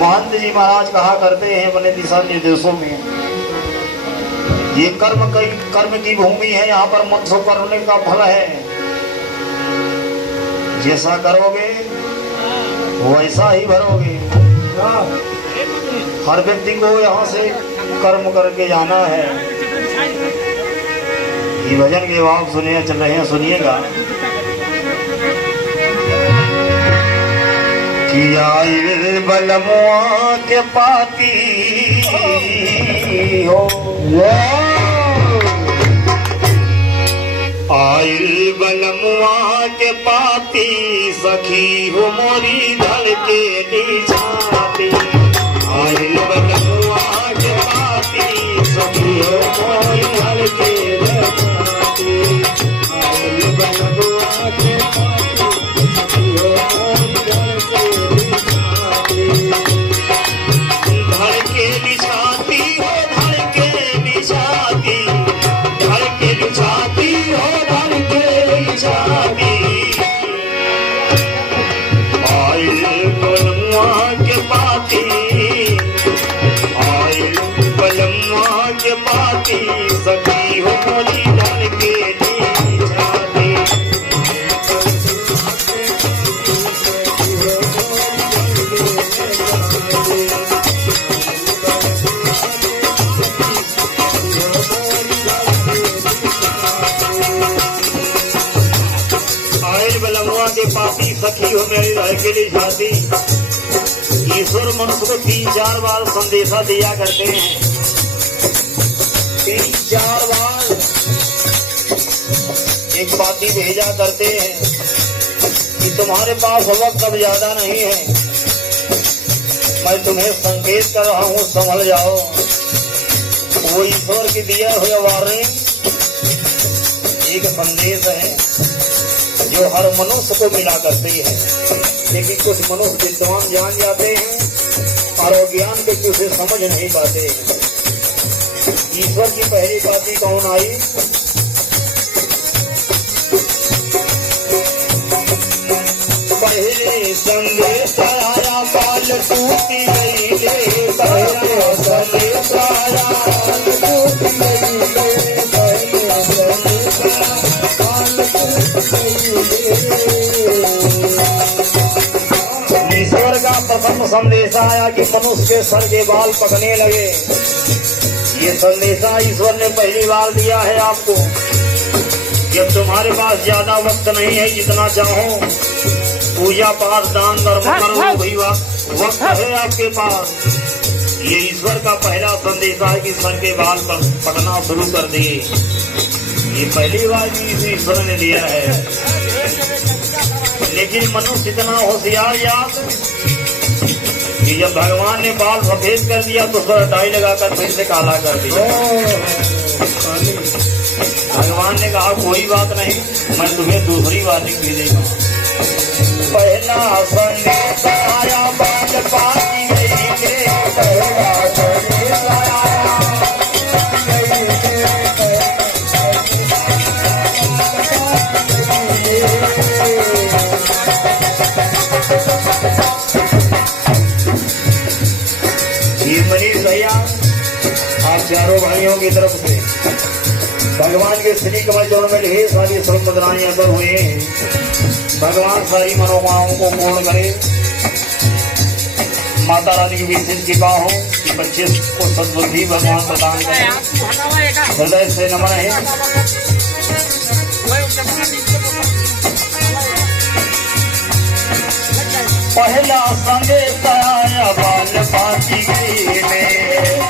महंत जी महाराज कहा करते हैं अपने दिशा निर्देशों में, ये कर्म की भूमि है, यहाँ पर मन से करने का फल है। जैसा करोगे वैसा ही भरोगे। हर व्यक्ति को यहाँ से कर्म करके जाना है। ये भजन के भाव सुनिए चल रहे हैं, सुनिएगा। कि आइल बलमुआ के पाती हो, आइल बलमुआ के पाती, सखी हो मोरी धड़ के निछाती। आइल बलमुआ के पाती, सखी हो मोरी धड़ के निछाती। आइल बलमुआ के पाती, सखी हो मोरी धड़ के निछाती। धड़ के निछाती हो, धड़ के निछाती, धड़ के निछाती हो, धड़ के निछाती। आइल बलमुआ के पाती, आइल बलमुआ के पाती, सखी हो मोरी धड़ के निछाती। के पापी सखी हो मेरी रह के लिए जाती। ईश्वर मनुष्य को 3-4 बार संदेशा दिया करते हैं। 3-4 बार एक पाती भेजा करते हैं कि तुम्हारे पास वक्त अब ज्यादा नहीं है, मैं तुम्हें संकेत कर रहा हूँ, संभल जाओ। वो ईश्वर की दिया हुआ वार्निंग एक संदेश है जो हर मनुष्य को मिला करती है। लेकिन कुछ मनुष्य विद्वान जान जाते हैं और ज्ञान के कुछ समझ नहीं पाते हैं। ईश्वर की पहली पाती कौन आई? पहले संदेश आया पाल टूटी गई ले, पहले संदेश आया पाल टूटी गई ले, पहले संदेश आया पाल टूटी गई। ईश्वर का प्रथम संदेश आया कि मनुष्य के सर के बाल पकने लगे। ये संदेशा ईश्वर ने पहली बार दिया है आपको। जब तुम्हारे पास ज्यादा वक्त नहीं है, जितना चाहो पूजा पाठ दान धर्म करो, वही वक्त है आपके पास। ये ईश्वर का पहला संदेश है कि सर के बाल पकना शुरू कर दिए। ये पहली बार ईश्वर ने दिया है। लेकिन मनुष्य इतना होशियार याद कि जब भगवान ने बाल सफेद कर दिया तो सर टाई लगाकर फिर से काला कर दिया। भगवान ने कहा कोई बात नहीं, मैं तुम्हें दूसरी वार्निंग भी देगा। पहला संदेश आया बाल पाती गई ले, पहला संदेश आया ये मनीष भैया आप चारों भाइयों की तरफ से भगवान के श्री कमल चरण में ढेर सारी सर्वमुद्राएं अगर हुए हैं। भगवान सारी मनोकामनाओं को पूर्ण करे। माता रानी की विशेष कृपा हो कि बच्चे को सद्बुद्धि भगवान प्रदान करें। हृदय से नमन है। पहला संदेश आया बाल पाती गई में,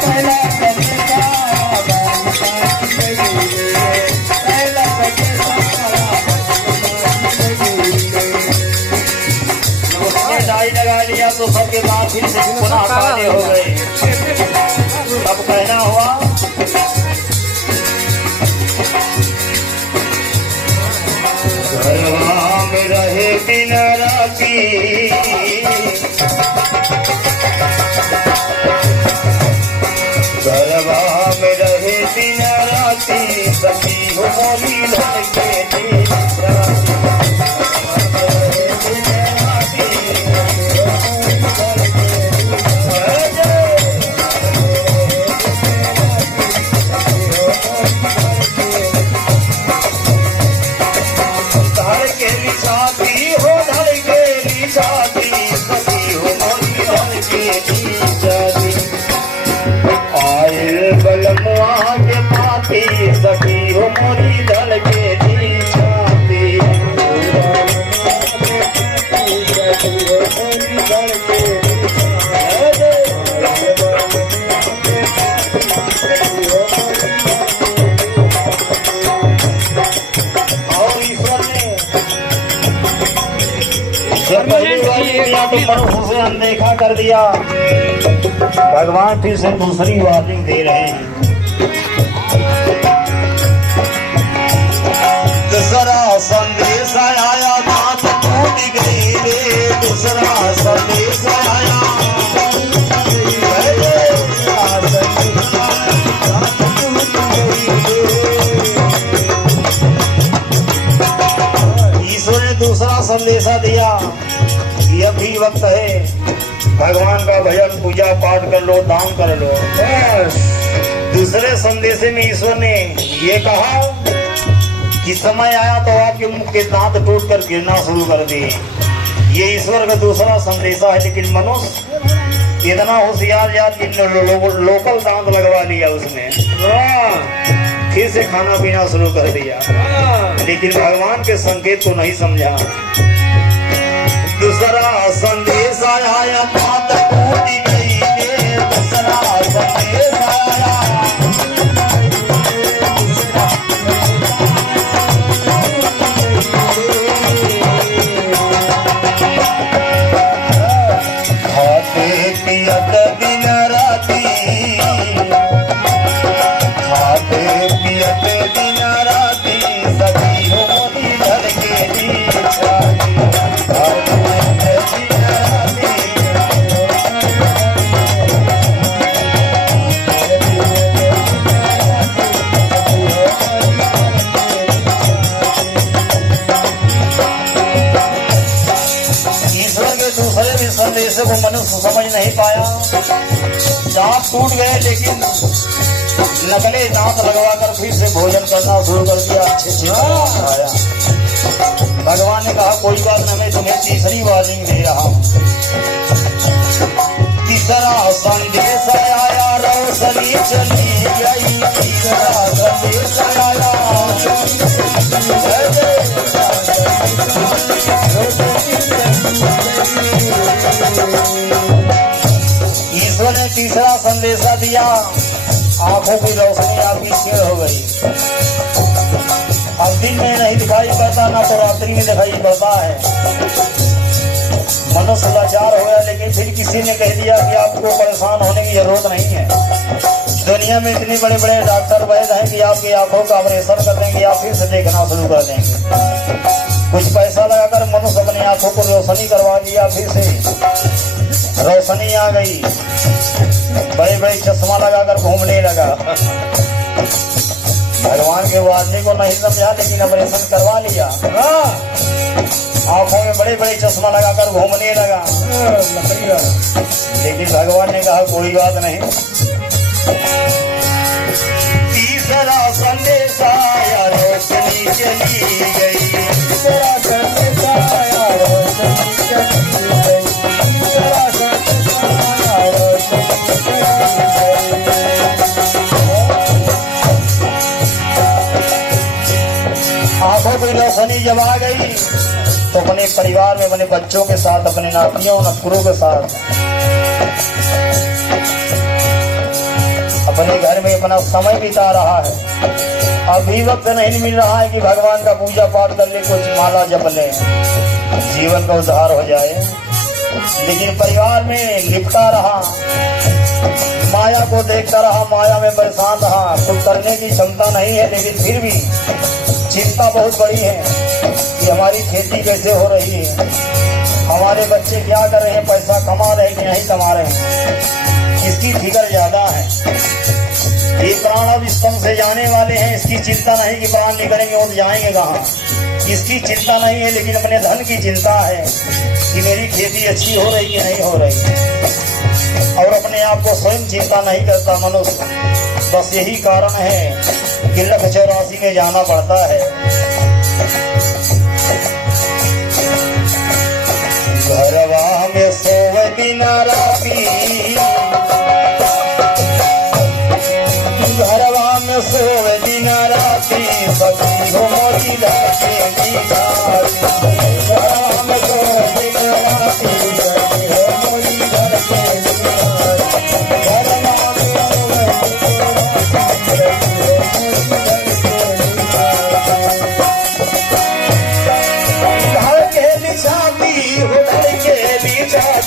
पहला संदेश आया बाल पाती गई में, पहला संदेश आया बाल पाती गई में। उसने डाई लगा लिया तो सबके बाद फिर से पुनः काले हो गए। तब कहना हुआ घरवा में रहे दिन राती, घरवा में रहे दिन राती, सखी हो मोरी धड़ के निछाती। मनुष्य से अनदेखा कर दिया। भगवान फिर से दूसरी वार्निंग दे रहे हैं। दूसरा संदेश आया, बात टूट गई रे। दूसरा संदेश आया, ईश्वर ने दूसरा संदेशा दिया कि अभी वक्त है, भगवान का भजन पूजा पाठ कर लो, दान कर लो। दूसरे संदेशे में ईश्वर ने ये कहा कि समय आया तो आपके मुख के दांत टूट कर गिरना शुरू कर दिए। ये ईश्वर का दूसरा संदेशा है। लेकिन मनुष्य इतना होशियार यार कि लोकल दांत लगवा लिया उसने, फिर से खाना पीना शुरू कर दिया। लेकिन भगवान के संकेत को नहीं समझा। दूसरा संदेश आया, बात टूट गई रे। दूसरा संदेश आया, खाते पियत दिन राती, खाते पियत दिन राती, सभी होती घर के पीछा। संदेश को मनुष्य समझ नहीं पाया। दांत टूट गए लेकिन नकली दांत लगवाकर फिर से भोजन करना शुरू कर दिया। अच्छे से खाया। भगवान ने कहा कोई बात नहीं, मैं तुम्हें तीसरी वार्निंग दे रहा हूँ। तीसरा संदेश आया, रोशनी चली गई। तीसरा संदेश आया, ईश्वर ने तीसरा संदेशा दिया। आंखों की रोशनी आपकी क्षीण हो गई। अब दिन में नहीं दिखाई पड़ता, ना तो रात्रि में दिखाई पड़ता है। मनुष्य लाचार होया, लेकिन फिर किसी ने कह दिया कि आपको परेशान होने की जरूरत नहीं है। दुनिया में इतने बड़े बड़े डॉक्टर वैद्य हैं कि आपकी आंखों का ऑपरेशन कर देंगे, आप फिर से देखना शुरू कर देंगे। कुछ पैसा लगाकर मनुष्य अपनी आंखों को रोशनी करवा लिया, फिर से रोशनी आ गई। बड़े बड़े चश्मा लगाकर घूमने लगा। भगवान के वादे को नहीं समझा, लेकिन ऑपरेशन करवा लिया। आंखों में बड़े बड़े चश्मा लगाकर घूमने लगा। लेकिन भगवान ने कहा कोई बात नहीं। तीसरा संदेश आया, रोशनी चली गई। तीसरा संदेश आया, रोशनी चली गई। तीसरा संदेश आया, रोशनी चली गई। आंखों की रोशनी जब आ गई तो अपने परिवार में, अपने बच्चों के साथ, अपने नातियों नकुरों के साथ, अपने घर में अपना समय बिता रहा है। अभी वक्त नहीं मिल रहा है कि भगवान का पूजा पाठ कर ले, कुछ माला जप ले, जीवन का उद्धार हो जाए। लेकिन परिवार में लिपटा रहा, माया को देखता रहा, माया में परेशान रहा। कुछ करने की क्षमता नहीं है, लेकिन फिर भी चिंता बहुत बड़ी है कि हमारी खेती कैसे हो रही है, हमारे बच्चे क्या कर रहे हैं, पैसा कमा रहे कि नहीं कमा रहे हैं, इसकी फिक्र ज्यादा है। ये प्राण अब इस तन से जाने वाले हैं, इसकी चिंता नहीं कि प्राण निकलेंगे और जाएंगे कहाँ, इसकी चिंता नहीं है। लेकिन अपने धन की चिंता है कि मेरी खेती अच्छी हो रही कि नहीं हो रही, और अपने आप को स्वयं चिंता नहीं करता मनुष्य। बस यही कारण है कि लख 84 में जाना पड़ता है। घरवा में सोवे बिना राती, घरवा में सोवे बिना राती, सभी हो मोरी लगे दीवारी। घरवा में सोवे बिना राती, सभी हो मोरी लगे दीवारी। घरवा में सोवे घर के बिछाती हो, घर के बिछा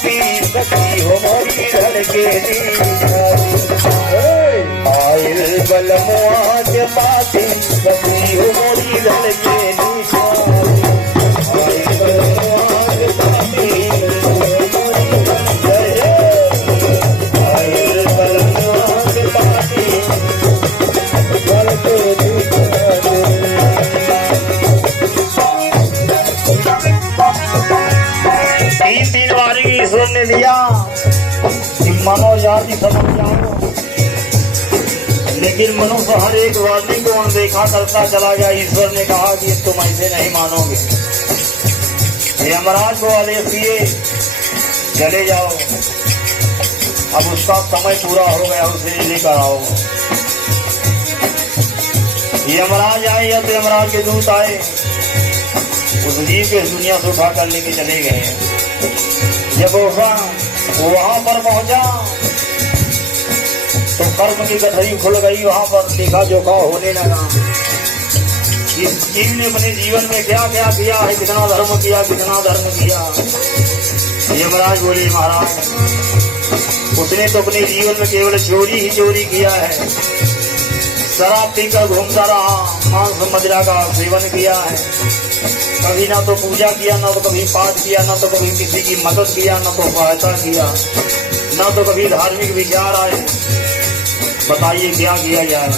मोरी धड़के आयल बलमुआ के पाती कभी हो मोरी धड़के आयल बलमुआ के पाती आयल बलमुआ के पाती तीन बारी ईश्वर ने दिया कि मानव जाति समझ जाओ, लेकिन मनुष्य हर एक वाणी को अनदेखा करता चला गया। ईश्वर ने कहा कि तुम ऐसे नहीं मानोगे। यमराज को आदेश दिए चले जाओ, अब उसका समय पूरा हो गया, उसे लेकर आओ। यमराज आए या तो यमराज के दूत आए, उस जीव के दुनिया से उठा कर लेके चले गए। जब वहां पर पहुंचा तो कर्म की गठरी खुल गई। वहां पर देखा जोखा होने लगा। इस जीव ने अपने जीवन में क्या क्या किया है, कितना धर्म किया, कितना धर्म किया। यमराज बोले महाराज, उसने तो अपने जीवन में केवल चोरी ही चोरी किया है, शराब पीकर घूमता रहा, मांस मदिरा का सेवन किया है, कभी ना तो पूजा किया, ना तो कभी पाठ किया, ना तो कभी किसी की मदद किया, ना तो सहायता किया, ना तो कभी धार्मिक विचार आए। बताइए क्या किया जाए।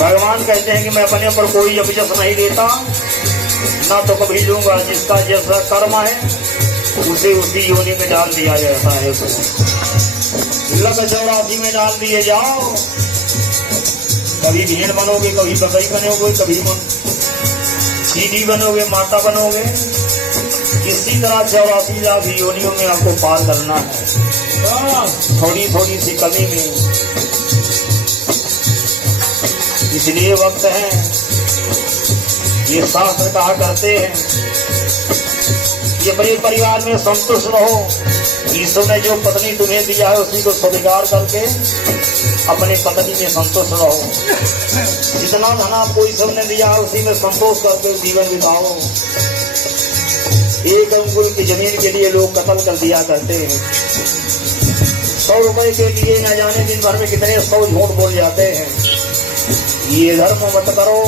भगवान कहते हैं कि मैं अपने पर कोई अपजस नहीं देता, ना तो कभी लूंगा। जिसका जैसा कर्म है उसे उसी योनि में डाल दिया जाता है। लग 84 में डाल दिए जाओ। कभी भेड़ बनोगे, कभी बकरी बनोगे, कभी चीनी बनोगे, माता बनोगे। इसी तरह 84 लाख योनियों में आपको पार करना है, थोड़ी थोड़ी सी कमी में। इसलिए वक्त है, ये शास्त्र कहा करते हैं कि अपने परिवार में संतुष्ट रहो। ईश्वर ने जो पत्नी तुम्हें दिया है उसी को स्वीकार करके अपने पत्नी में संतुष्ट रहो। जितना धन आपको ईश्वर ने दिया है उसी में संतोष करके जीवन बिताओ। एक अंगुल की जमीन के लिए लोग कत्ल कर दिया करते हैं। 100 रुपए के लिए न जाने दिन भर में कितने 100 झूठ बोल जाते हैं। ये धर्म मत करो,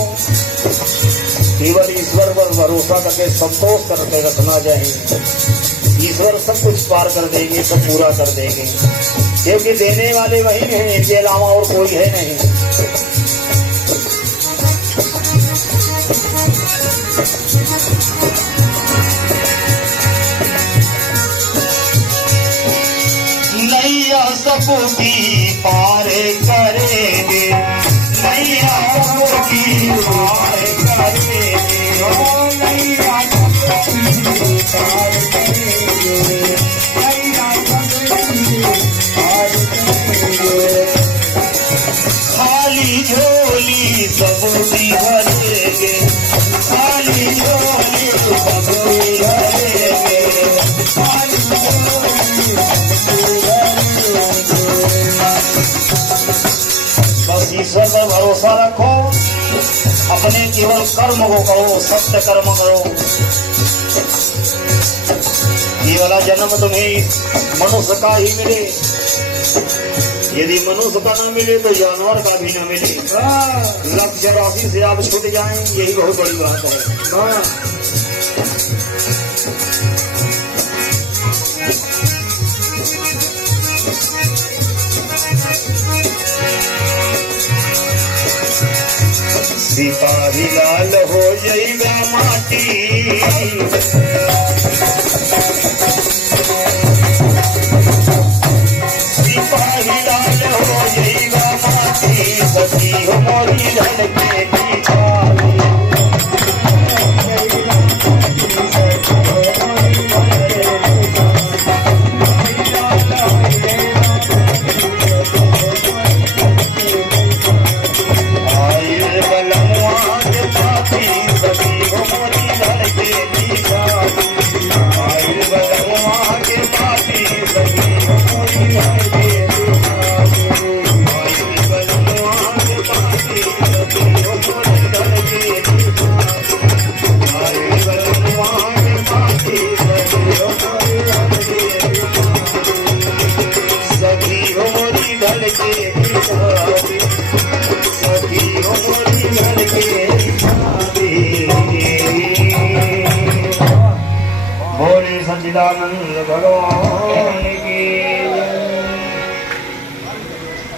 केवल ईश्वर पर भरोसा करके संतोष करके रखना चाहिए। ईश्वर सब कुछ पार कर देंगे, सब पूरा कर देंगे, क्योंकि देने वाले वही हैं, इनके अलावा और कोई है नहीं। नैया सबकी पार करेंगे, नैया सबकी पार करेंगे, नैया सबकी पार करेंगे, नैया सबकी पार करेंगे। खाली झोली सबकी भरेंगे, खाली झोली सबकी भरेंगे, खाली झोली सबकी भरेंगे। बस ईश्वर पर भरोसा रखो, अपने केवल कर्म को करो, सत्य कर्म करो। ये वाला जन्म तुम्हें मनुष्य का ही मिले, यदि मनुष्य का न मिले तो जानवर का भी न मिले। लक्ष्य राशि से आप छूट जाएं, यही बहुत बड़ी बात है। सिपाही लाल हो जाइबा माटी।